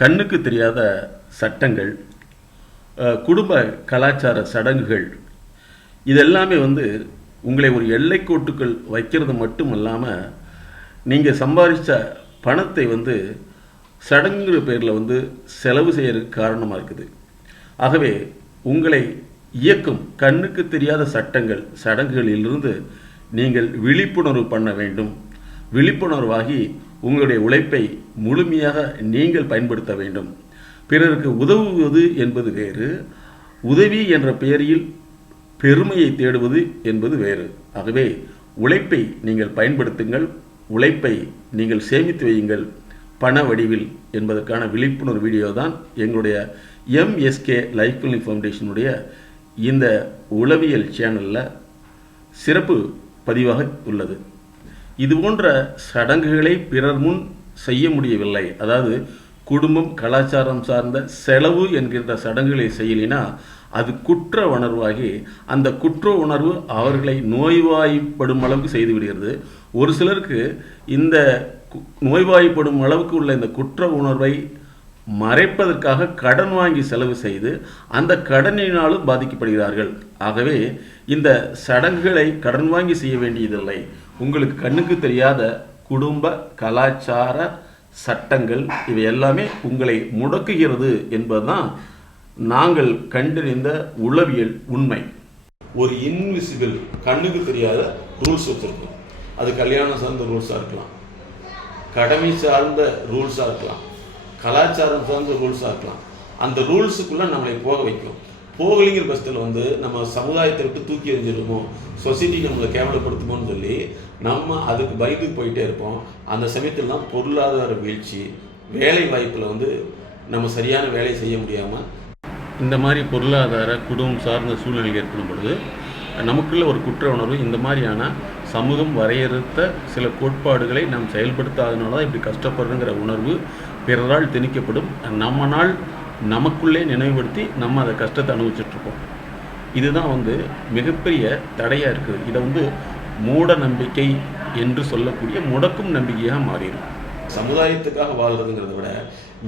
கண்ணுக்கு தெரியாத சட்டங்கள், குடும்ப கலாச்சார சடங்குகள், இதெல்லாமே உங்களை ஒரு எல்லைக்கோட்டுக்குள் வைக்கிறது மட்டும் இல்லாமல் நீங்கள் சம்பாதிச்ச பணத்தை சடங்குங்கிற பேரில் செலவு செய்யறதுக்கு காரணமாக இருக்குது. ஆகவே உங்களை இயக்கும் கண்ணுக்கு தெரியாத சட்டங்கள், சடங்குகளிலிருந்து நீங்கள் விழிப்புணர்வு பண்ண வேண்டும். விழிப்புணர்வாகி உங்களுடைய உழைப்பை முழுமையாக நீங்கள் பயன்படுத்த வேண்டும். பிறருக்கு உதவுவது என்பது வேறு, உதவி என்ற பெயரில் பெருமையை தேடுவது என்பது வேறு. ஆகவே உழைப்பை நீங்கள் பயன்படுத்துங்கள், உழைப்பை நீங்கள் சேமித்து வையுங்கள் பண வடிவில் என்பதற்கான விழிப்புணர்வு வீடியோ தான் எங்களுடைய MSK லைஃப் பில்டிங் ஃபவுண்டேஷனுடைய இந்த உளவியல் சேனலில் சிறப்பு பதிவாக உள்ளது. இது போன்ற சடங்குகளை பிறர் முன் செய்ய முடியவில்லை, அதாவது குடும்பம் கலாச்சாரம் சார்ந்த செலவு என்கின்ற சடங்குகளை செய்யலினா அது குற்ற உணர்வாகி அந்த குற்ற உணர்வு அவர்களை நோய்வாய்ப்படும் அளவுக்கு செய்து விடுகிறது. ஒரு சிலருக்கு இந்த நோய்வாய்ப்படும் அளவுக்கு உள்ள இந்த குற்ற உணர்வை மறைப்பதற்காக கடன் வாங்கி செலவு செய்து அந்த கடனினாலும் பாதிக்கப்படுகிறார்கள். ஆகவே இந்த சடங்குகளை கடன் வாங்கி செய்ய வேண்டியதில்லை. உங்களுக்கு கண்ணுக்கு தெரியாத குடும்ப கலாச்சார சட்டங்கள் இவை எல்லாமே உங்களை முடக்குகிறது என்பதுதான் நாங்கள் கண்டறிந்த உளவியல் உண்மை. ஒரு இன்விசிபிள் கண்ணுக்கு தெரியாத ரூல்ஸ் வச்சிருக்கோம். அது கல்யாணம் சார்ந்த ரூல்ஸாக இருக்கலாம், கடமை சார்ந்த ரூல்ஸாக இருக்கலாம், கலாச்சாரம் சார்ந்த ரூல்ஸாக இருக்கலாம். அந்த ரூல்ஸுக்குள்ளே நம்மளை போக வைக்கும். போகலிங்கிற பட்சத்தில் நம்ம சமுதாயத்தை விட்டு தூக்கி எறிஞ்சிருமோ, சொசைட்டி நம்மளை கேவலப்படுத்துமோன்னு சொல்லி நம்ம அதுக்கு பயந்து போயிட்டே இருப்போம். அந்த சமயத்தில்தான் பொருளாதார வீழ்ச்சி, வேலை வாய்ப்பில் நம்ம சரியான வேலை செய்ய முடியாமல் இந்த மாதிரி பொருளாதார குடும்பம் சார்ந்த சூழ்நிலை ஏற்படும் பொழுது நமக்குள்ள ஒரு குற்ற உணர்வு, இந்த மாதிரியான சமூகம் வரையறுத்த சில கோட்பாடுகளை நாம் செயல்படுத்தாதனால தான் இப்படி கஷ்டப்படுறங்கிற உணர்வு பிறரால் திணிக்கப்படும். நம்மனால் நமக்குள்ளே நினைவுபடுத்தி நம்ம அதை கஷ்டத்தை அனுபவிச்சுட்ருக்கோம். இதுதான் மிகப்பெரிய தடையாக இருக்குது. இதை மூட நம்பிக்கை என்று சொல்லக்கூடிய முடக்கும் நம்பிக்கையாக மாறிடும். சமுதாயத்துக்காக வாழ்கிறதுங்கிறத விட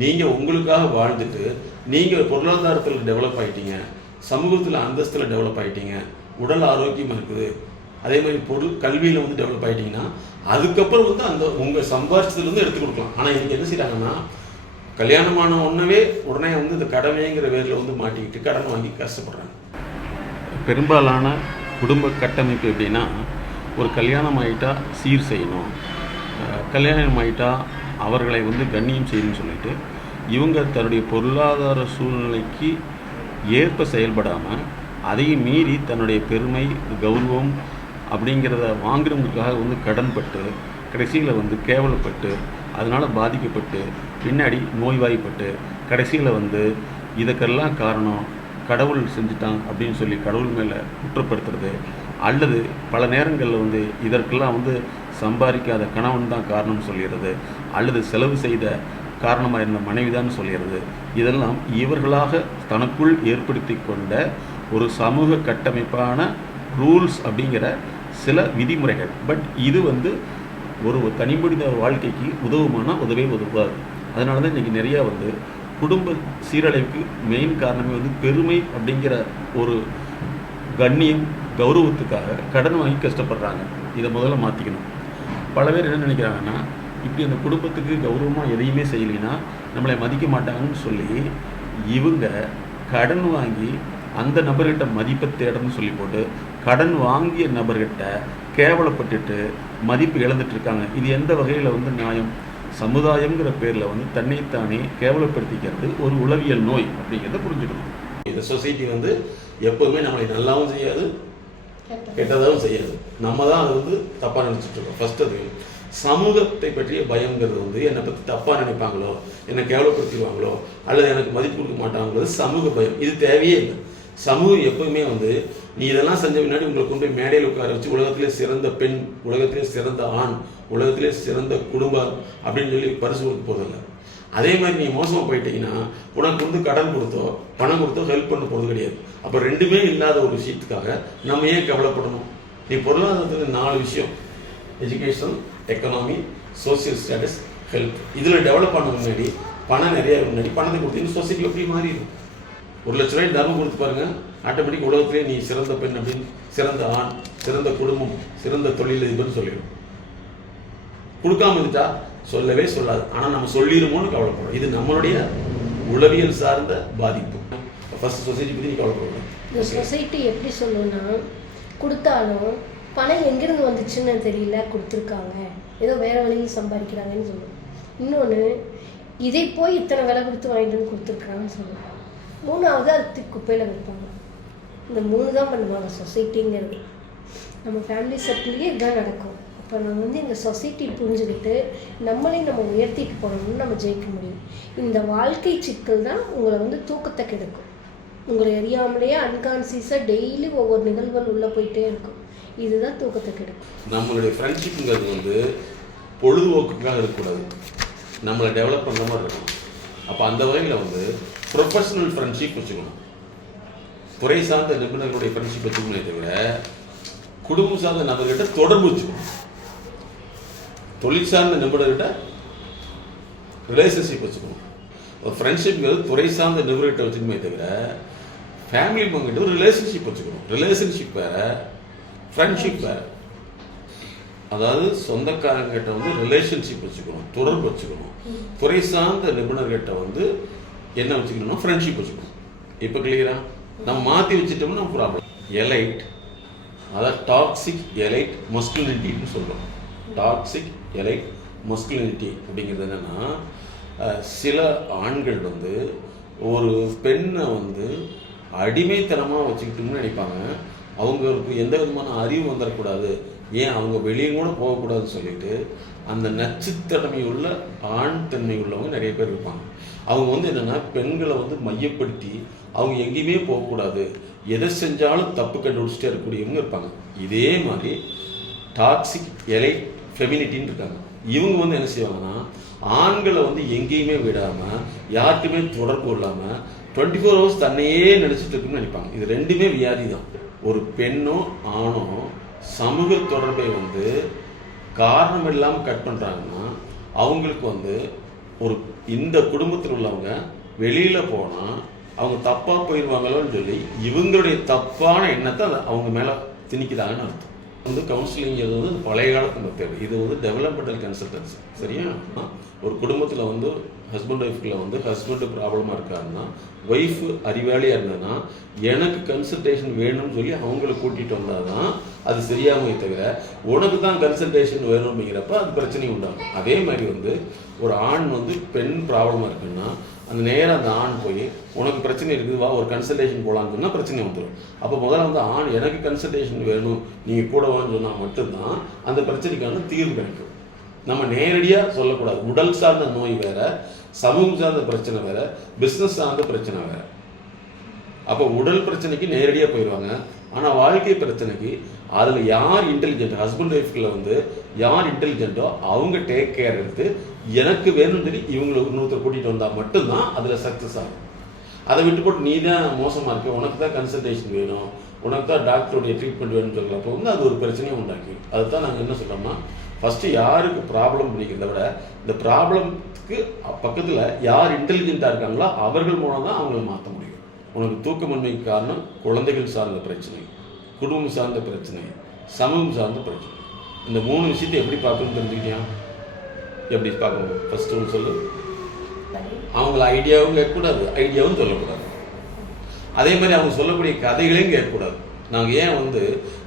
நீங்கள் உங்களுக்காக வாழ்ந்துட்டு நீங்கள் பொருளாதாரத்தில் டெவலப் ஆகிட்டீங்க, சமூகத்தில் அந்தஸ்தில் டெவலப் ஆகிட்டீங்க, உடல் ஆரோக்கியமாக இருக்குது, அதே மாதிரி கல்வியில் டெவலப் ஆகிட்டிங்கன்னா அதுக்கப்புறம் அந்த உங்கள் சம்பாதிச்சதுலேருந்து எடுத்து கொடுக்கலாம். ஆனால் இன்றைக்கி என்ன செய்கிறாங்கன்னா கல்யாணமான உடனே இந்த கடமைங்கிற பேரில் மாட்டிக்கிட்டு கடன் வாங்கி கஷ்டப்படுறாங்க. பெரும்பாலான குடும்ப கட்டமைப்பு எப்படின்னா, ஒரு கல்யாணம் ஆகிட்டா சீர் செய்யணும், கல்யாணம் ஆகிட்டா அவர்களை கண்ணியம் செய்யணும்னு சொல்லிட்டு இவங்க தன்னுடைய பொருளாதார சூழ்நிலைக்கு ஏற்ப செயல்படாமல் அதையும் மீறி தன்னுடைய பெருமை கௌரவம் அப்படிங்கிறத வாங்குறவங்களுக்காக கடன்பட்டு கடைசியில் கேவலப்பட்டு அதனால் பாதிக்கப்பட்டு பின்னாடி நோய்வாய்ப்பட்டு கடைசியில் இதுக்கெல்லாம் காரணம் கடவுள் செஞ்சுட்டான் அப்படின்னு சொல்லி கடவுள் மேலே குற்றப்படுத்துறது, அல்லது பல நேரங்களில் இதற்கெல்லாம் சம்பாதிக்காத கணவன் தான் காரணம் சொல்லிடுறது, அல்லது செலவு செய்த காரணமாக இருந்த மனைவி தான் சொல்லிடுறது. இதெல்லாம் இவர்களாக தனக்குள் ஏற்படுத்தி கொண்ட ஒரு சமூக கட்டமைப்பான ரூல்ஸ் அப்படிங்கிற சில விதிமுறைகள். பட் இது ஒரு தனிமனித வாழ்க்கைக்கு உதவுதவே உதவாது. அதனால தான் இன்றைக்கி நிறையா குடும்ப சீரழிவுக்கு மெயின் காரணமே பெருமை அப்படிங்கிற ஒரு கண்ணியம் கௌரவத்துக்காக கடன் வாங்கி கஷ்டப்படுறாங்க. இதை முதல்ல மாற்றிக்கணும். பல பேர் என்ன நினைக்கிறாங்கன்னா, இப்படி அந்த குடும்பத்துக்கு கௌரவமாக எதையுமே செய்யலைன்னா நம்மளை மதிக்க மாட்டாங்கன்னு சொல்லி இவங்க கடன் வாங்கி அந்த நபர்கிட்ட மதிப்பை தேடணும்னு சொல்லி போட்டு கடன் வாங்கிய நபர்கிட்ட கேவலப்பட்டுட்டு மதிப்பு இழந்துட்டுருக்காங்க. இது எந்த வகையில் நியாயம்? சமுதாயங்கிற பேரில் தன்னைத்தானே கேவலப்படுத்திக்கிறது ஒரு உளவியல் நோய் அப்படிங்கிறத புரிஞ்சுக்கணும். இந்த சொசைட்டி எப்போதுமே நம்மளை நல்லாவும் செய்யாது, கெட்டதாகவும் செய்யாது. நம்ம தான் அது தப்பாக நினச்சிட்ருக்கோம். ஃபஸ்ட்டு அது சமூகத்தை பற்றிய பயங்கிறது என்னை பற்றி தப்பாக நினைப்பாங்களோ, என்னை கேவலப்படுத்திடுவாங்களோ, அல்லது எனக்கு மதிப்பு கொடுக்க மாட்டாங்களோ, சமூக பயம். இது தேவையே இல்லை. சமூகம் எப்பவுமே நீ இதெல்லாம் செஞ்ச பின்னாடி உங்களை கொண்டு போய் மேடையில் உட்கார வச்சு உலகத்திலே சிறந்த பெண், உலகத்திலே சிறந்த ஆண், உலகத்திலே சிறந்த குடும்பம் அப்படின்னு சொல்லி பரிசு கொடுக்க போதில்லை. அதே மாதிரி நீ மோசமாக போயிட்டீங்கன்னா உனக்கு கடன் கொடுத்தோ பணம் கொடுத்தோ ஹெல்ப் பண்ண போகிறது கிடையாது. அப்போ ரெண்டுமே இல்லாத ஒரு விஷயத்துக்காக நம்ம ஏன் கவலைப்படணும்? நீ பொருளாதாரத்தில் 4 விஷயம், education, economy, social status, health, இதில் டெவலப் பண்ண முன்னாடி பணம் நிறைய முன்னாடி பணத்தை கொடுத்தீங்கன்னா சொசைட்டி எப்படி மாறிடும். 1 லட்ச ரூபாய் தர்மம் கொடுத்து பாருங்க, ஆட்டோமேட்டிக் உலகத்திலே நீ சிறந்த பெண் அப்படின்னு, சிறந்த ஆண், சிறந்த குடும்பம், சிறந்த தொழிலதிபர்னு சொல்லிடும். கொடுக்காம இருந்துட்டா சொல்லவே சொல்லாது. ஆனால் நம்ம சொல்லிடுமோன்னு கவலைப்படுறோம். இது நம்மளுடைய உளவியல் சார்ந்த பாதிப்பு. ஃபர்ஸ்ட் சொசைட்டி பற்றி நீ கவலைப்படுறோம். இந்த சொசைட்டி எப்படி சொல்லணும்னா, கொடுத்தாலும் பணம் எங்கேருந்து வந்துச்சுன்னு தெரியல, கொடுத்துருக்காங்க, ஏதோ வேறு வழியில் சம்பாதிக்கிறாங்கன்னு சொல்லுவோம். இன்னொன்று, இதை போய் இத்தனை விலை கொடுத்து வாங்கிட்டு வந்து கொடுத்துருக்குறாங்கன்னு சொல்லுவோம். 3வது அது குப்பையில் வைப்பாங்க. இந்த 3 தான் பண்ணுவாங்க சொசைட்டிங்கிறது. நம்ம ஃபேமிலி சர்க்கிள்லேயே இதுதான் நடக்கும். அப்போ நம்ம இந்த சொசைட்டி புரிஞ்சுக்கிட்டு நம்மளையும் நம்ம உயர்த்திட்டு போகணும்னு நம்ம ஜெயிக்க முடியும். இந்த வாழ்க்கை சிக்கல் தான் உங்களை தூக்கத்தை கெடுக்கும். உங்களை அறியாமலேயே அன்கான்சியஸாக டெய்லி ஒவ்வொரு நிகழ்வுகள் உள்ளே போயிட்டே இருக்கும். இதுதான் தூக்கத்தை கெடுக்கும். நம்மளுடைய ஃப்ரெண்ட்ஷிப்புங்கிறது பொழுதுபோக்குக்காக இருக்கக்கூடாது, நம்மளை டெவலப் பண்ணுற மாதிரி இருக்கணும். அப்போ அந்த வகையில் ப்ரொஃபஷனல் ஃப்ரெண்ட்ஷிப் வச்சுக்கணும். துறை சார்ந்த நிபுணர்களுடைய ஃப்ரெண்ட்ஷிப் வச்சுக்கணுமே தவிர குடும்பம் சார்ந்த நபர்கிட்ட தொடர்பு வச்சுக்கணும். தொழில் சார்ந்த நிபுணர்கிட்ட ரிலேஷன்ஷிப் வச்சுக்கணும். ஃப்ரெண்ட்ஷிப்ங்கிறது துறை சார்ந்த நிபுணர்கிட்ட வச்சுக்கணுமே தவிர ஃபேமிலி மெம்பர்கிட்ட ஒரு ரிலேஷன்ஷிப் வச்சுக்கணும். ரிலேஷன்ஷிப் வேற, ஃப்ரெண்ட்ஷிப் வேற. அதாவது சொந்தக்காரங்கிட்ட ரிலேஷன்ஷிப் வச்சுக்கணும், தொடர்பு வச்சுக்கணும். துறை சார்ந்த நிபுணர்கிட்ட என்ன வச்சுக்கணும்னா ஃப்ரெண்ட்ஷிப் வச்சுக்கணும். இப்போ கிளியரா? நம்ம மாற்றி வச்சுட்டோம்னா ப்ராப்ளம். எலைட், அதாவது டாக்ஸிக் எலைட் மஸ்குலினிட்டின்னு சொல்கிறோம். டாக்ஸிக் எலைட் மஸ்குலினிட்டி அப்படிங்கிறது என்னென்னா, சில ஆண்கள் ஒரு பெண்ணை அடிமைத்தனமாக வச்சுக்கிட்டோம்னு நினைப்பாங்க. அவங்களுக்கு எந்த விதமான அறிவு வந்துடக்கூடாது, ஏன் அவங்க வெளியே கூட போகக்கூடாதுன்னு சொல்லிட்டு அந்த நச்சுத்தன்மை உள்ள ஆண் தன்மை உள்ளவங்க நிறைய பேர் இருப்பாங்க. அவங்க என்னென்னா பெண்களை மையப்படுத்தி அவங்க எங்கேயுமே போகக்கூடாது, எதை செஞ்சாலும் தப்பு கண்டுபிடிச்சிட்டே இருக்கக்கூடியவங்க இருப்பாங்க. இதே மாதிரி டாக்ஸிக் எலைட் ஃபெமினிட்டின்னு இருக்காங்க. இவங்க என்ன செய்வாங்கன்னா, ஆண்களை எங்கேயுமே விடாமல் யார்ட்டுமே தொடர்பு இல்லாமல் 24 hours தன்னையே நினச்சிட்டு இருக்குன்னு நினைப்பாங்க. இது ரெண்டுமே வியாதி தான். ஒரு பெண்ணோ ஆணோ சமூக தொடர்பை காரணம் இல்லாமல் கட் பண்ணுறாங்கன்னா அவங்களுக்கு ஒரு இந்த குடும்பத்தில் உள்ளவங்க வெளியில் போனால் அவங்க தப்பாக போயிடுவாங்களோன்னு சொல்லி இவங்களுடைய தப்பான எண்ணத்தை அவங்க மேலே திணிக்கிறாங்கன்னு அர்த்தம். கவுன்சிலிங் பழைய காலத்து மெத்தட். இது டெவலப்மெண்டல் கன்சல்டன்சி. சரியா? ஒரு குடும்பத்தில் ஹஸ்பண்ட் ஒய்ஃப்குள்ள ஹஸ்பண்டு ப்ராப்ளமாக இருக்காருன்னா, ஒய்ஃபு அறிவாளியாக இருந்ததுன்னா எனக்கு கன்சல்டேஷன் வேணும்னு சொல்லி அவங்கள கூட்டிகிட்டு வந்தால் தான் அது சரியாகவே தவிர உனக்கு தான் கன்சல்டேஷன் வேணும் அப்படிங்கிறப்ப அது பிரச்சனை உண்டாகும். அதே மாதிரி ஒரு ஆண் பெண் ப்ராப்ளமாக இருக்குன்னா அந்த நேரம் அந்த ஆண் போய் உனக்கு பிரச்சனை இருக்குது, வா ஒரு கன்சல்டேஷன் போகலான்னு சொன்னால் பிரச்சனை வந்துடும். அப்போ முதல்ல ஆண் எனக்கு கன்சல்டேஷன் வேணும் நீங்கள் கூட வான்னு சொன்னால் மட்டும்தான் அந்த பிரச்சனைக்கான தீர்வு கிடைக்கும். நம்ம நேரடியாக சொல்லக்கூடாது. உடல் சார்ந்த நோய் வேற, சமூகம் சார்ந்த பிரச்சனை வேற, பிஸ்னஸ் சார்ந்த பிரச்சனை வேற. அப்போ உடல் பிரச்சனைக்கு நேரடியாக போயிடுவாங்க. ஆனால் வாழ்க்கை பிரச்சனைக்கு அதில் யார் இன்டெலிஜென்ட், ஹஸ்பண்ட் ஒய்ஃப்குள்ள யார் இன்டெலிஜென்ட்டோ அவங்க டேக் கேர் எடுத்து எனக்கு வேணும்னு சொல்லி இவங்களுக்கு இன்னொருத்தர் கூட்டிகிட்டு வந்தால் மட்டும்தான் அதில் சக்ஸஸ் ஆகும். அதை விட்டு போட்டு நீ தான் மோசமாக இருக்க, உனக்கு தான் கன்சல்டேஷன் வேணும், உனக்கு தான் டாக்டருடைய ட்ரீட்மெண்ட் வேணும்னு சொல்கிறப்போ அது ஒரு பிரச்சனையை உண்டாக்கி. அதுதான் நாங்கள் என்ன சொல்கிறோம்னா, ஃபஸ்ட்டு யாருக்கு ப்ராப்ளம் பண்ணிக்கிறத விட இந்த ப்ராப்ளத்துக்கு பக்கத்தில் யார் இன்டெலிஜென்ட்டாக இருக்காங்களோ அவர்கள் மூலம் தான் அவங்கள மாற்ற முடியும். உனக்கு தூக்கமின்மைக்கு காரணம் குழந்தைகள் சார்ந்த பிரச்சனை, குடும்பம் சார்ந்த பிரச்சனை, சமூகம் சார்ந்த பிரச்சனை. இந்த 3 விஷயத்தை எப்படி பார்க்கணும்னு தெரிஞ்சுக்கிட்டியா? எப்படி பார்க்கணும்? ஃபஸ்ட்டு ஒன்று சொல்லு. அவங்கள ஐடியாவும் கேட்கக்கூடாது, ஐடியாவும் சொல்லக்கூடாது. அதே மாதிரி அவங்க சொல்லக்கூடிய கதைகளையும் கேட்கக்கூடாது. நாங்கள் ஏன்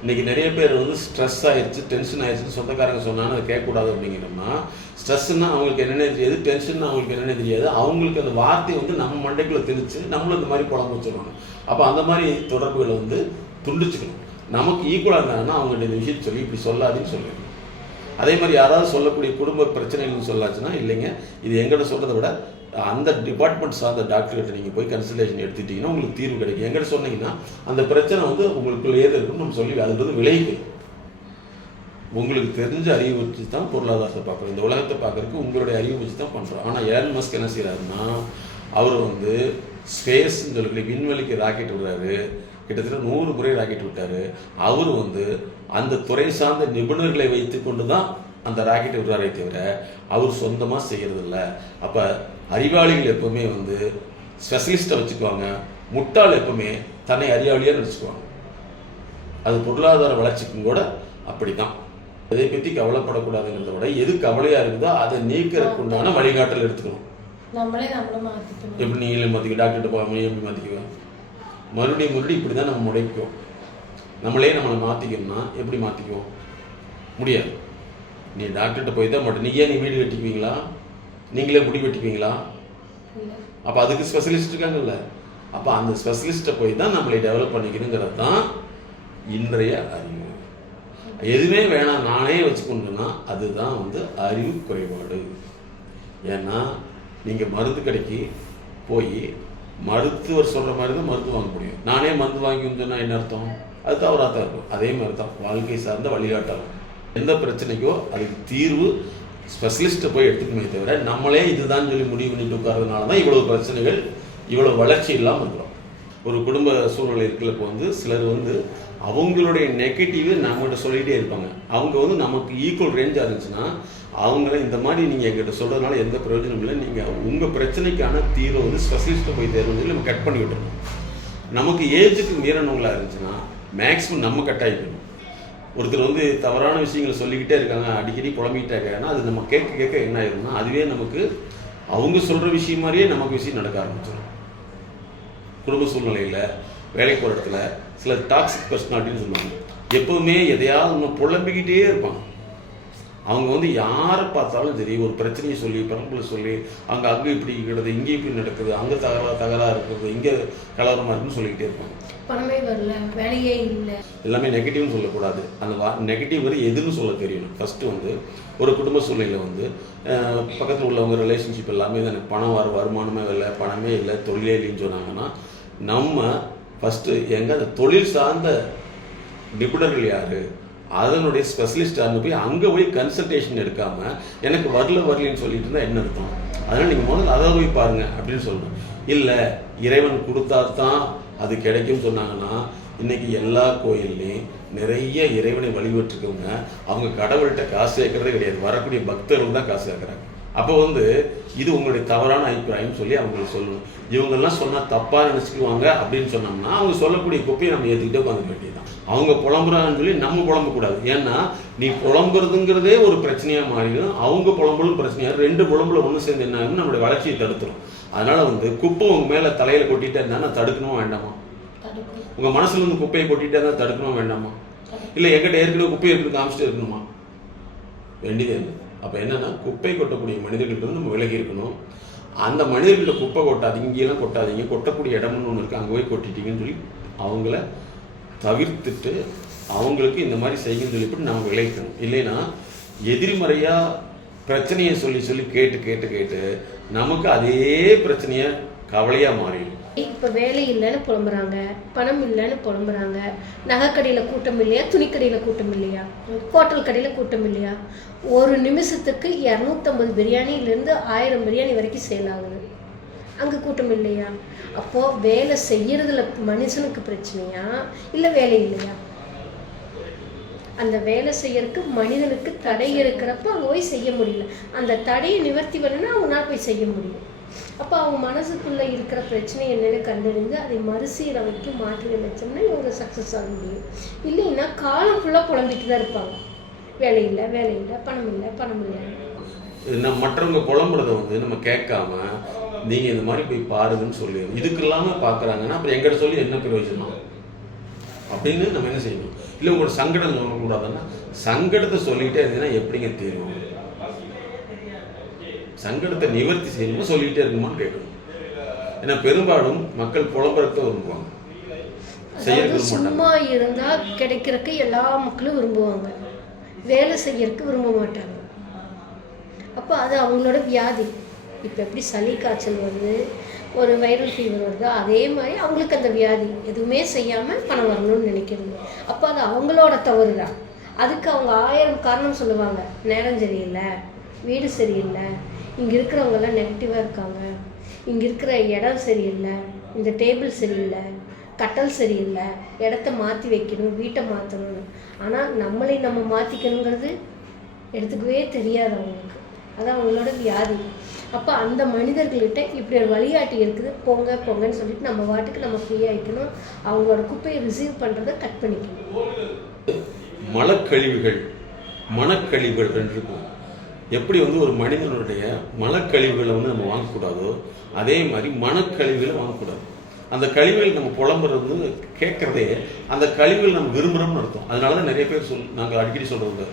இன்றைக்கி நிறைய பேர் ஸ்ட்ரெஸ் ஆகிடுச்சு, டென்ஷன் ஆகிடுச்சுன்னு சொந்தக்காரங்க சொன்னாலும் அதை கேட்கக்கூடாது அப்படிங்கிறோம்னா, ஸ்ட்ரெஸ்ஸுன்னா அவங்களுக்கு என்னென்ன தெரியாது, டென்ஷன்னா அவங்களுக்கு என்னென்ன தெரியாது. அவங்களுக்கு அந்த வார்த்தை நம்ம மண்டைக்குள்ளே திணிச்சு நம்மளும் இந்த மாதிரி குழம்பு வச்சுருவாங்க. அப்போ அந்த மாதிரி தொடர்புகளை துண்டிச்சுக்கணும். நமக்கு ஈக்குவலாக இருந்தாங்கன்னா அவங்கள்ட்ட இந்த விஷயத்தை சொல்லி இப்படி சொல்லாதுன்னு சொல்லிடணும். அதே மாதிரி யாராவது சொல்லக்கூடிய குடும்ப பிரச்சனைகள்னு சொல்லாச்சுன்னா, இல்லைங்க இது எங்கிட்ட சொல்கிறத விட அந்த டிபார்ட்மெண்ட் சார்ந்த டாக்டர்கிட்ட நீங்கள் போய் கன்சல்டேஷன் எடுத்துட்டீங்கன்னா உங்களுக்கு தீர்வு கிடைக்கும். எங்கிட்ட சொன்னீங்கன்னா அந்த பிரச்சனை உங்களுக்குள்ள ஏது இருக்குன்னு நம்ம சொல்லி அது விளைவு. உங்களுக்கு தெரிஞ்ச அறிவு வச்சு தான் பொருளாதாரத்தை பார்க்குறோம், இந்த உலகத்தை பார்க்குறதுக்கு உங்களுடைய அறிவு வச்சு தான் பண்ணுறோம். ஆனால் எலன் மஸ்க் என்ன செய்கிறாருன்னா, அவர் ஸ்பேஸ்ன்னு சொல்லி விண்வெளிக்கு ராக்கெட் விடுறாரு. கிட்டத்தட்ட 100 முறை ராக்கெட் விட்டார். அவர் அந்த துறை சார்ந்த நிபுணர்களை வைத்து கொண்டு தான் அந்த ராக்கெட்டை விடுறாரே தவிர அவர் சொந்தமாக செய்கிறது இல்லை. அப்போ அறிவாளிகள் எப்பவுமே வந்து ஸ்பெஷலிஸ்ட்டை வச்சுக்குவாங்க, முட்டாள் எப்பவுமே தன்னை அறிவாளியாக நினச்சிக்குவாங்க. அது பொருளாதார வளர்ச்சிக்கும் கூட அப்படித்தான். எதை பற்றி கவலைப்படக்கூடாதுங்கிறத விட எது கவலையாக இருக்குதோ அதை நீக்கிறதுக்கு உண்டான வழிகாட்டல் எடுத்துக்கணும். நம்மளே மாற்றிக்கணும். எப்படி நீங்களே மாற்றிக்க, டாக்டர்கிட்ட போகாமல் எப்படி மாற்றிக்குவேன்? மறுபடியும் இப்படி தான் நம்ம முடைக்குவோம். நம்மளே நம்மளை மாற்றிக்கணும்னா எப்படி மாற்றிக்குவோம்? முடியாது. நீ டாக்டர்கிட்ட போய் தான் மாட்டோம். நீ வீடு வெட்டிக்குவீங்களா? நீங்களே முடி வெட்டிக்குவீங்களா? அப்போ அதுக்கு ஸ்பெஷலிஸ்ட் இருக்காங்கல்ல. அப்போ அந்த ஸ்பெஷலிஸ்ட்டை போய் தான் நம்மளை டெவலப் பண்ணிக்கணுங்கிறது தான் இன்றைய அறிவு. எதுவுமே வேணாம் நானே வச்சுக்கொண்டுன்னா அதுதான் வந்து அறிவு குறைபாடு. ஏன்னா நீங்கள் மருந்து கடைக்கு போய் மருத்துவர் சொல்கிற மாதிரி தான் மருந்து வாங்க முடியும். நானே மருந்து வாங்கி வந்தோன்னா என்ன அர்த்தம்? அது தவறாக தான் இருக்கும். அதே மாதிரி தான் வாழ்க்கை சார்ந்த வழிகாட்டலாம். எந்த பிரச்சனைக்கோ அதுக்கு தீர்வு ஸ்பெஷலிஸ்ட்டை போய் எடுத்துக்கணுமே தவிர நம்மளே இதுதான் சொல்லி முடிவு பண்ணிட்டு உட்கார்றதுனால தான் இவ்வளோ பிரச்சனைகள், இவ்வளோ வளர்ச்சி இல்லாமல் இருக்கிறோம். ஒரு குடும்ப சூழ்நிலை இருக்கிறப்போ வந்து சிலர் வந்து அவங்களுடைய நெகட்டிவ் நம்மகிட்ட சொல்லிகிட்டே இருப்பாங்க. அவங்க வந்து நமக்கு ஈக்குவல் ரேஞ்சாக இருந்துச்சுன்னா அவங்கள இந்த மாதிரி நீங்கள் எங்கிட்ட சொல்கிறதுனால எந்த பிரயோஜனம் இல்லை, நீங்கள் உங்கள் பிரச்சனைக்கான தீர்வை வந்து ஸ்பெஷலிஸ்ட்டை போய் தேர்வு சொல்லி நம்ம கட் பண்ணி விட்டுறணும். நமக்கு ஏஜுக்கு மீறினவங்களாக இருந்துச்சுன்னா மேக்ஸிமம் நம்ம கட் ஆகிக்கணும். ஒருத்தர் வந்து தவறான விஷயங்களை சொல்லிக்கிட்டே இருக்காங்க, அடிக்கடி குழம்பிக்கிட்டே இருக்காங்கன்னா அது நம்ம கேட்க கேட்க என்ன ஆயிரும்னா அதுவே நமக்கு அவங்க சொல்கிற விஷயம் மாதிரியே நமக்கு விஷயம் நடக்க ஆரம்பிச்சிடும். குடும்ப சூழ்நிலையில், வேலைக்கு போகிற இடத்துல சில டாக்ஸிக் பர்சனாலிட்டின்னு சொல்லுவாங்க. எப்போவுமே எதையாவது ஒன்று புலம்பிக்கிட்டே இருப்பாங்க. அவங்க வந்து யாரை பார்த்தாலும் சரி ஒரு பிரச்சனையை சொல்லி பரம்பரை சொல்லி அங்கே இப்படி இருக்கிறது, இங்கே இப்படி நடக்குது, அங்கே தகராறு இருக்குது, இங்கே கலவரமாக இருக்குன்னு சொல்லிக்கிட்டே இருப்பாங்க. பணமே வரல, வேலையே இல்லை, எல்லாமே நெகட்டிவ்னு சொல்லக்கூடாது. அந்த நெகட்டிவ் வரை எதுன்னு சொல்ல தெரியணும். ஃபஸ்ட்டு வந்து ஒரு குடும்ப சூழ்நிலையில் வந்து பக்கத்தில் உள்ளவங்க ரிலேஷன்ஷிப் எல்லாமே எனக்கு பணம் வருமானமே இல்லை, பணமே இல்லை, தொழிலே இல்லைன்னு சொன்னாங்கன்னா நம்ம ஃபஸ்ட்டு அந்த தொழில் சார்ந்த நிபுணர்கள் யார், அதனுடைய ஸ்பெஷலிஸ்ட் யாருன்னு போய் அங்கே போய் கன்சல்டேஷன் எடுக்காமல் எனக்கு வரலன்னு சொல்லிட்டு இருந்தால் என்ன அர்த்தம்? அதனால் நீங்கள் முதல்ல அதை போய் பாருங்கள் அப்படின்னு சொல்லணும். இல்லை இறைவன் கொடுத்தா தான் அது கிடைக்கும்னு சொன்னாங்கன்னா இன்றைக்கி எல்லா கோயில்லையும் நிறைய இறைவனை வழிபட்டுருக்கவங்க அவங்க கடவுள்கிட்ட காசு சேர்க்கறதே கிடையாது, வரக்கூடிய பக்தர்கள் தான் காசு சேர்க்குறாங்க. அப்போ வந்து இது உங்களுடைய தவறான அபிப்பிராயம் சொல்லி அவங்களுக்கு சொல்லணும். இவங்கெல்லாம் சொன்னால் தப்பாக நினச்சிக்குவாங்க அப்படின்னு சொன்னோம்னா அவங்க சொல்லக்கூடிய குப்பையை நம்ம ஏற்றுக்கிட்டே உட்காந்துக்க வேண்டியதுதான். அவங்க புலம்புறான்னு சொல்லி நம்ம புலம்பக்கூடாது. ஏன்னா நீ புலம்புறதுங்கிறதே ஒரு பிரச்சனையாக மாறிடும், அவங்க புலம்பலும் பிரச்சனையாக, ரெண்டு புலம்புல ஒன்று சேர்ந்து என்ன ஆகும், நம்மளுடைய வளர்ச்சியை தடுத்துரும். அதனால் வந்து குப்பை உங்கள் மேலே தலையில் கொட்டிகிட்டே இருந்தால் நான் தடுக்கணுமா வேண்டாமா? உங்கள் மனசுல இருந்து குப்பையை கொட்டிகிட்டே இருந்தால் தடுக்கணுமா வேண்டாமா? இல்லை எங்கிட்ட ஏற்கனவே குப்பை இருக்குன்னு காமிச்சிட்டு இருக்கணுமா? வேண்டியதே இல்லை. அப்போ என்னென்னா குப்பை கொட்டக்கூடிய மனிதர்கள்ட்ட நம்ம விலகி இருக்கணும். அந்த மனிதர்கள்ட்ட குப்பை கொட்டாதீங்க, இங்கேலாம் கொட்டாதீங்க, கொட்டக்கூடிய இடம்னு ஒன்று இருக்குது, அங்கே போய் கொட்டிட்டீங்கன்னு சொல்லி அவங்கள தவிர்த்துட்டு அவங்களுக்கு இந்த மாதிரி செய்யுன்னு சொல்லிவிட்டு நம்ம விளைவிக்கணும். இல்லைன்னா எதிர்மறையாக பிரச்சனையை சொல்லி கேட்டு நமக்கு அதே பிரச்சனையை கவலையாக மாறிடும். இப்போ வேலை இல்லைன்னு புலம்புறாங்க, பணம் இல்லைன்னு புலம்புறாங்க, நகைக்கடையில் கூட்டம் இல்லையா, துணிக்கடையில் கூட்டம் இல்லையா, ஹோட்டல் கடையில் கூட்டம் இல்லையா, ஒரு நிமிஷத்துக்கு 250 பிரியாணிலேருந்து 1000 பிரியாணி வரைக்கும் சேல் ஆகுது, அங்கே கூட்டம் இல்லையா? அப்போது வேலை செய்யறதுல மனுஷனுக்கு பிரச்சனையா இல்லை வேலை இல்லையா? அந்த வேலை செய்யறதுக்கு மனிதனுக்கு தடை இருக்கிறப்ப அவங்க போய் செய்ய முடியல, அந்த தடையை நிவர்த்தி பண்ணணும்னா அவங்களால போய் செய்ய முடியும். அப்போ அவங்க மனசுக்குள்ளே இருக்கிற பிரச்சனை என்னென்னு கண்டறிந்து அதை மறுசீரமைக்கு மாற்றி அமைச்சோம்னா இவங்க சக்ஸஸ் ஆக முடியும். இல்லைன்னா காலம் ஃபுல்லாக புலம்பிட்டு தான் இருப்பாங்க, வேலை இல்லை, பணம் இல்லை. நம்ம மற்றவங்க புலம்புறத வந்து நம்ம கேட்காம நீங்கள் இந்த மாதிரி போய் பாருங்கன்னு சொல்லி இதுக்கு இல்லாமல் பார்க்குறாங்கன்னா அப்புறம் எங்கிட்ட சொல்லி என்ன பிரயோஜனம் அப்படின்னு நம்ம என்ன செய்யணும்? இல்லை உங்களோட சங்கடம் சொல்லக்கூடாதுன்னா சங்கடத்தை சொல்லிக்கிட்டே இருந்தீங்கன்னா எப்படிங்க தீரும்? சங்கடத்தை நிவர்த்தி செய்யணுமா சொல்லிக்கிட்டே இருக்கணுமான்னு கேட்கணும். ஏன்னா பெரும்பாலும் மக்கள் புலம்புறத விரும்புவாங்க, சும்மா இருந்தால் கிடைக்கிறதுக்கு எல்லா மக்களும் விரும்புவாங்க, வேலை செய்யறதுக்கு விரும்ப மாட்டாங்க. அப்போ அது அவங்களோட வியாதி. இப்போ எப்படி சளி காய்ச்சல் வருது, ஒரு வைரல் ஃபீவர் வருது, அதே மாதிரி அவங்களுக்கு அந்த வியாதி எதுவுமே செய்யாமல் பணம் வரணும்னு நினைக்கிறது. அப்போ அது அவங்களோட தவறு தான். அதுக்கு அவங்க 1000 காரணம் சொல்லுவாங்க. நேரம் சரியில்லை, வீடு சரியில்லை, இங்கே இருக்கிறவங்கெல்லாம் நெகட்டிவாக இருக்காங்க, இங்கே இருக்கிற இடம் சரியில்லை, இந்த டேபிள் சரியில்லை, கட்டல் சரியில்லை, இடத்த மாற்றி வைக்கணும், வீட்டை மாற்றணும்னு. ஆனால் நம்மளை நம்ம மாற்றிக்கணுங்கிறது எடுத்துக்கவே தெரியாது அவங்களுக்கு. அதான் அவங்களோட வியாதி. அப்போ அந்த மனிதர்கள்கிட்ட இப்படி ஒரு வழிகாட்டி இருக்குது, போங்க போங்கன்னு சொல்லிட்டு நம்ம வாட்டுக்கு நம்ம ஃப்ரீயாகிக்கணும். அவங்களோட குப்பையை ரிசீவ் பண்ணுறதை கட் பண்ணிக்கணும். மனக்கழிவுகள் ரெண்டு இருக்கும். எப்படி ஒரு மனிதனுடைய மனக்கழிவுகளை நம்ம வாங்கக்கூடாதோ அதே மாதிரி மனக்கழிவுகளை வாங்கக்கூடாது. அந்த கழிவுகள் நம்ம புலம்புறது கேட்கறதே அந்த கழிவுகள் நம்ம விரும்புகிறோம்னு அர்த்தம். அதனால தான் நிறைய பேர் நாங்கள் அடிக்கடி சொல்கிறது,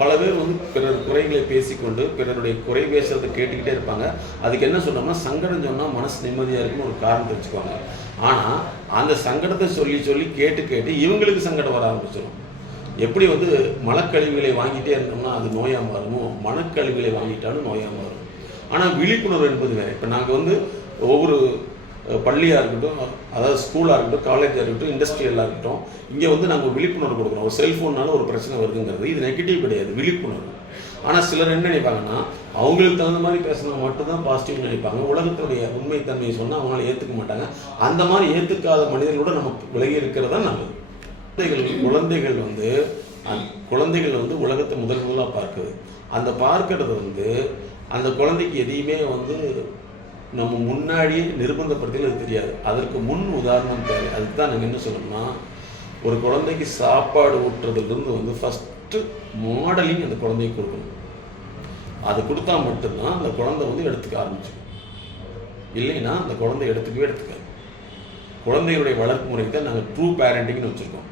பல பேர் பிறர் குறைகளை பேசிக்கொண்டு பிறருடைய குறை பேசுறதை கேட்டுக்கிட்டே இருப்பாங்க. அதுக்கு என்ன சொன்னோம்னா, சங்கடம் சொன்னால் மனசு நிம்மதியாக இருக்குன்னு ஒரு காரணம் தெரிஞ்சுக்குவாங்க. ஆனால் அந்த சங்கடத்தை சொல்லி சொல்லி கேட்டு இவங்களுக்கு சங்கடம் வர ஆரம்பிச்சிடும். எப்படி மனக்கழிவுகளை வாங்கிட்டே இருந்தோம்னா அது நோயாக மாறுமோ, மனக்கழிவுகளை வாங்கிட்டாலும் நோயாக மாறும். ஆனால் விழிப்புணர்வு என்பது வேறு. இப்போ நாங்கள் ஒவ்வொரு பள்ளியாக இருக்கட்டும், அதாவது ஸ்கூலாக இருக்கட்டும், காலேஜாக இருக்கட்டும், இண்டஸ்ட்ரியலாக இருக்கட்டும், இங்கே நாங்கள் விழிப்புணர்வு கொடுக்குறோம். ஒரு செல்ஃபோன்னால ஒரு பிரச்சனை வருதுங்கிறது இது நெகட்டிவ் கிடையாது, விழிப்புணர்வு. ஆனால் சிலர் என்ன நினைப்பாங்கன்னா, அவங்களுக்கு தகுந்த மாதிரி பேசினா மட்டும்தான் பாசிட்டிவ் நினைப்பாங்க. உலகத்தினுடைய உண்மைத்தன்மையை சொன்னால் அவங்களால ஏற்றுக்க மாட்டாங்க. அந்த மாதிரி ஏற்றுக்காத மனிதர்களோட நம்ம விலகி இருக்கிறது தான் நல்லது. குழந்தைகள் உலகத்தை முதலாக பார்க்குது. அந்த பார்க்கறது அந்த குழந்தைக்கு எதையுமே நம்ம முன்னாடியே நிர்பந்தப்படுத்தி அது தெரியாது. அதற்கு முன் உதாரணம் தேவை. அதுக்கு தான் நாங்கள் என்ன சொல்லணும்னா, ஒரு குழந்தைக்கு சாப்பாடு ஊட்டுறதுலேருந்து ஃபஸ்ட்டு மாடலிங் அந்த குழந்தைக்கு கொடுக்கணும். அது கொடுத்தா மட்டும்தான் அந்த குழந்தை எடுத்துக்க ஆரம்பிச்சிடும். இல்லைன்னா அந்த குழந்தை எடுத்துக்காது. குழந்தைகளுடைய வளர்ப்பு முறைக்கு தான் நாங்கள் ட்ரூ பேரண்டிங்னு வச்சுருக்கோம்.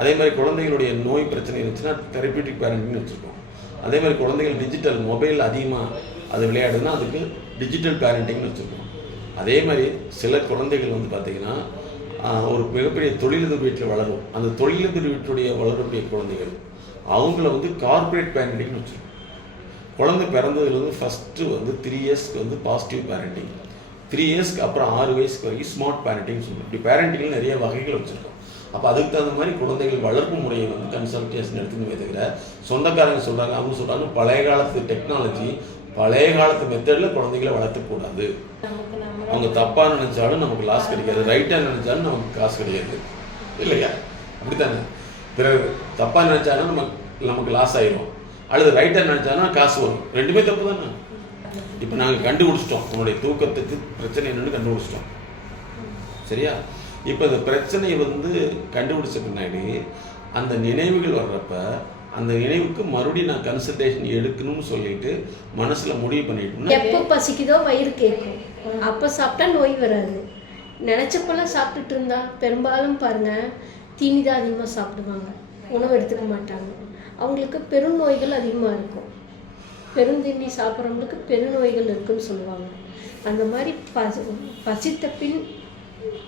அதே மாதிரி குழந்தைகளுடைய நோய் பிரச்சனை இருந்துச்சுன்னா தெரப்பியூட்டிக் பேரண்டிங்னு வச்சுருக்கோம். அதே மாதிரி குழந்தைகள் டிஜிட்டல் மொபைல் அதிகமாக அது விளையாடுதுன்னா அதுக்கு டிஜிட்டல் பேரண்டிங்னு வச்சுருக்கோம். அதே மாதிரி சில குழந்தைகள் பார்த்திங்கன்னா ஒரு மிகப்பெரிய தொழிலதிபர் வீட்டில் வளரும். அந்த தொழிலதிபர் வீட்டுடைய வளரக்கூடிய குழந்தைகள் அவங்கள கார்பரேட் பேரண்டிங்னு வச்சுருக்கோம். குழந்தை பிறந்ததுலேருந்து ஃபஸ்ட்டு 3 இயர்ஸ்க்கு பாசிட்டிவ் பேரண்டிங், 3 இயர்ஸ்க்கு அப்புறம் 6 வயசுக்கு வரைக்கும் ஸ்மார்ட் பேரண்டிங்னு சொல்லுவோம். இப்படி பேரண்டிங்கில் நிறைய வகைகள் வச்சுருக்கோம். அப்போ அதுக்கு தகுந்த மாதிரி குழந்தைகள் வளர்ப்பு முறையை கன்சல்டேஷன் எடுத்துன்னு தவிர சொந்தக்காரங்க சொல்கிறாங்க, அவங்க சொல்கிறாங்க, பழைய காலத்து டெக்னாலஜி பழைய காலத்து மெத்தடில் குழந்தைகளை வளர்த்தக்கூடாது. அவங்க தப்பாக நினச்சாலும் நமக்கு லாஸ் கிடைக்காது, ரைட்டாக நினச்சாலும் நமக்கு காசு கிடையாது, இல்லையா? அப்படித்தானே? பிறகு தப்பாக நினச்சாலும் நமக்கு லாஸ் ஆயிடும், அல்லது ரைட்டாக நினச்சாலும் காசு வரும். ரெண்டுமே தப்பு தானே. இப்போ நாங்கள் கண்டுபிடிச்சிட்டோம், உன்னுடைய தூக்கத்துக்கு பிரச்சனை என்னன்னு கண்டுபிடிச்சிட்டோம், சரியா? இப்போ இந்த பிரச்சனையை கண்டுபிடிச்ச பின்னாடி அந்த நினைவுகள் வர்றப்ப அந்த நினைவுக்கு மறுபடியும் நான் கன்சல்டேஷன் எடுக்கணும்னு சொல்லிட்டு மனசுல முடிவு பண்ணிட்டோம்னா, எப்போ பசிக்குதோ வயிறு கேட்கும், அப்போ சாப்பிட்டா நோய் வராது. நினச்சப்பெல்லாம் சாப்பிட்டுட்டு இருந்தா பெரும்பாலும் பாருங்க தீனி தான் அதிகமாக சாப்பிடுவாங்க, உணவு எடுத்துக்க மாட்டாங்க. அவங்களுக்கு பெருநோய்கள் அதிகமாக இருக்கும். பெருந்தீனி சாப்பிட்றவங்களுக்கு பெருநோய்கள் இருக்குன்னு சொல்லுவாங்க. அந்த மாதிரி பசித்த பின்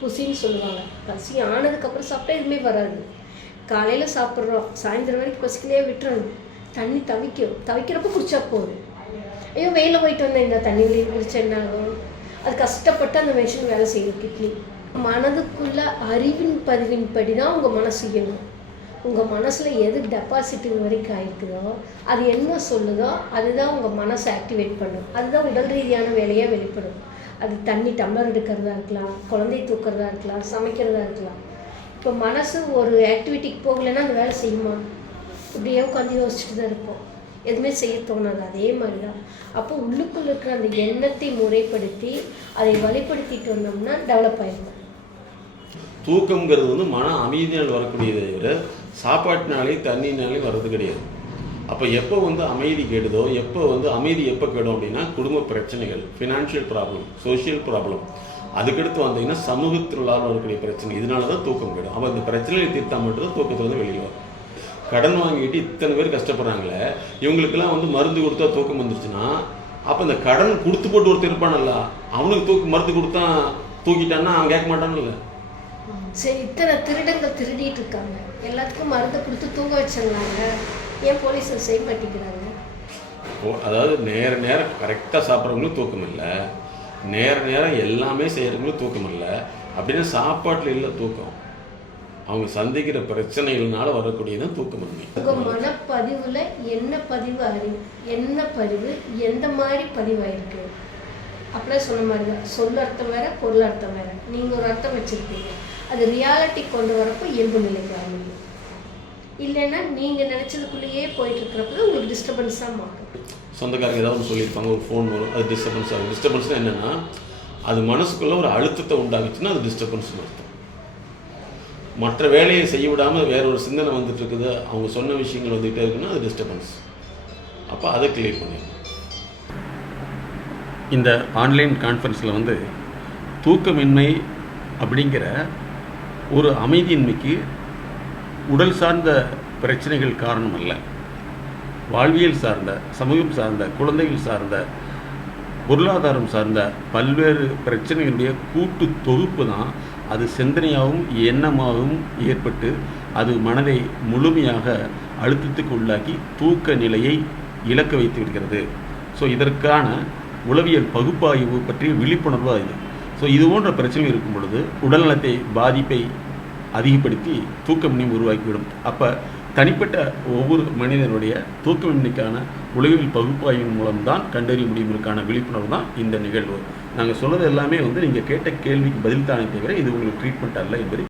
புசின்னு சொல்லுவாங்க. பசி ஆனதுக்கப்புறம் சாப்பிட்டா எதுவுமே வராது. காலையில் சாப்பிட்றோம், சாயந்தரம் வரைக்கும் பசிக்கலையே விட்டுறணும். தண்ணி தவிக்கிறப்ப குடிச்சா போதும். ஐயோ வெயிலில் போயிட்டு வந்தேன், இந்த தண்ணி வெளியே குடிச்சா என்ன ஆகும்? அது கஷ்டப்பட்டு அந்த மெஷின் வேலை செய்யும், கிட்னி. மனதுக்குள்ள அறிவின் பதிவின்படி தான் உங்கள் மனசு இயங்கும். உங்கள் மனசில் எது டெபாசிட் வரைக்கும் ஆயிருக்குதோ அது என்ன சொல்லுதோ அதுதான் உங்கள் மனசை ஆக்டிவேட் பண்ணும். அதுதான் உடல் ரீதியான வேலையாக வெளிப்படும். அது தண்ணி டம்ளர் எடுக்கிறதா இருக்கலாம், குழந்தை தூக்கிறதா இருக்கலாம், சமைக்கிறதா இருக்கலாம். இப்போ மனசு ஒரு ஆக்டிவிட்டிக்கு போகலைன்னா அந்த வேலை செய்யுமா? இப்படியே உட்காந்து யோசிச்சுட்டு தான் இருப்போம், எதுவுமே செய்ய தோணாது. அதே மாதிரி தான் அப்போ உள்ளுக்குள்ள இருக்கிற அந்த எண்ணத்தை முறைப்படுத்தி அதை வழிப்படுத்திட்டு வந்தோம்னா டெவலப் ஆகிடும். தூக்கம்ங்கிறது மன அமைதியால் வரக்கூடியதை விட சாப்பாட்டினாலே தண்ணினாலே வர்றது கிடையாது. அப்போ எப்போ அமைதி கெடுதோ, எப்போ அமைதி எப்போ கெடும் அப்படின்னா குடும்ப பிரச்சனைகள், ஃபினான்ஷியல் ப்ராப்ளம், சோஷியல் ப்ராப்ளம், அதுக்கடுத்து வந்தீங்கன்னா சமூகத்திலான வரக்கூடிய பிரச்சனை. இதனால தான் தூக்கம் கெடும். அப்போ இந்த பிரச்சனையை தீர்த்தா மட்டும்தான் தூக்கத்தில் வெளியில் வரும். கடன் வாங்கிட்டு இத்தனை பேர் கஷ்டப்படுறாங்களே, இவங்களுக்கெல்லாம் மருந்து கொடுத்தா தூக்கம் வந்துருச்சுன்னா அப்போ இந்த கடன் கொடுத்து போட்டு ஒருத்தர் இருப்பானல்ல, அவனுக்கு மருந்து கொடுத்தா தூக்கிட்டான்னா அவன் கேட்க மாட்டான்ல. சரி, இத்தனை திருடங்கள் திருடிட்டு இருக்காங்க, எல்லாத்துக்கும் மருந்து கொடுத்து தூங்க வச்சிடலாங்க, ஏன் போலீஸ் செய்ய மாட்டேங்கிறாங்க? அதாவது நேரம் கரெக்டாக சாப்பிட்றவங்களும் தூக்கம் இல்லை, நேரம் எல்லாமே செய்கிறவங்களும் தூக்கம் இல்லை. அப்படின்னா சாப்பாட்டில் இல்லை தூக்கம், அவங்க சந்திக்கிற பிரச்சனைகள்னால வரக்கூடியதான் தூக்கம். உங்கள் மனப்பதிவில் என்ன பதிவு என்ன பதிவு எந்த மாதிரி பதிவாயிருக்கு அப்படிலாம் சொன்ன மாதிரி தான். சொல் அர்த்தம் வேற, பொருள் அர்த்தம் வேற. நீங்கள் ஒரு அர்த்தம் வச்சுருப்பீங்க, அது ரியாலிட்டி கொண்டு வரப்போ இயல்பு நிலைக்கு ஆரம்பிக்கும். இல்லைன்னா நீங்கள் நினச்சதுக்குள்ளேயே போயிட்டு இருக்கிறப்ப உங்களுக்கு டிஸ்டர்பன்ஸாக மாறும். சொந்தக்காரங்க ஏதாவது ஒன்று சொல்லியிருப்பாங்க, ஒரு ஃபோன் வரும், அது டிஸ்டர்பன்ஸ் ஆகும். டிஸ்டர்பன்ஸ்னால் என்னென்னா அது மனசுக்குள்ளே ஒரு அழுத்தத்தை உண்டாகுச்சுன்னா அது டிஸ்டர்பன்ஸ் அர்த்தம். மற்ற வேலையை செய்ய விடாமல் வேற ஒரு சிந்தனை வந்துட்டு இருக்குது, அவங்க சொன்ன விஷயங்கள் வந்துகிட்டே இருக்குன்னா அது டிஸ்டர்பன்ஸ். அப்போ அதை கிளியர் பண்ணிடணும். இந்த ஆன்லைன் கான்ஃபரன்ஸில் வந்து தூக்கமின்மை அப்படிங்கிற ஒரு அமைதியின்மைக்கு உடல் சார்ந்த பிரச்சனைகள் காரணம் அல்ல. வாழ்வியல் சார்ந்த, சமூகம் சார்ந்த, குழந்தைகள் சார்ந்த, பொருளாதாரம் சார்ந்த பல்வேறு பிரச்சனைகளுடைய கூட்டு தொகுப்பு தான் அது சிந்தனையாகவும் எண்ணமாகவும் ஏற்பட்டு அது மனதை முழுமையாக அழுத்தத்துக்கு உள்ளாக்கி தூக்க நிலையை இழக்க வைத்து விடுகிறது. ஸோ இதற்கான உளவியல் பகுப்பாய்வு பற்றிய விழிப்புணர்வு இது. ஸோ இது போன்ற பிரச்சனைகள் இருக்கும் பொழுது உடல்நலத்தை பாதிப்பை அதிகப்படுத்தி தூக்கமின்மை உருவாக்கிவிடும். அப்போ தனிப்பட்ட ஒவ்வொரு மனிதனுடைய தூக்கமின்மைக்கான உளவியல் பகுப்பாய்வின் மூலம்தான் கண்டறிய முடியுங்களுக்கான விழிப்புணர்வு தான் இந்த நிகழ்வு. நாங்கள் சொன்னது எல்லாமே வந்து நீங்கள் கேட்ட கேள்விக்கு பதில் தானே தவிர இது உங்களுக்கு ட்ரீட்மெண்ட் அல்ல என்பதை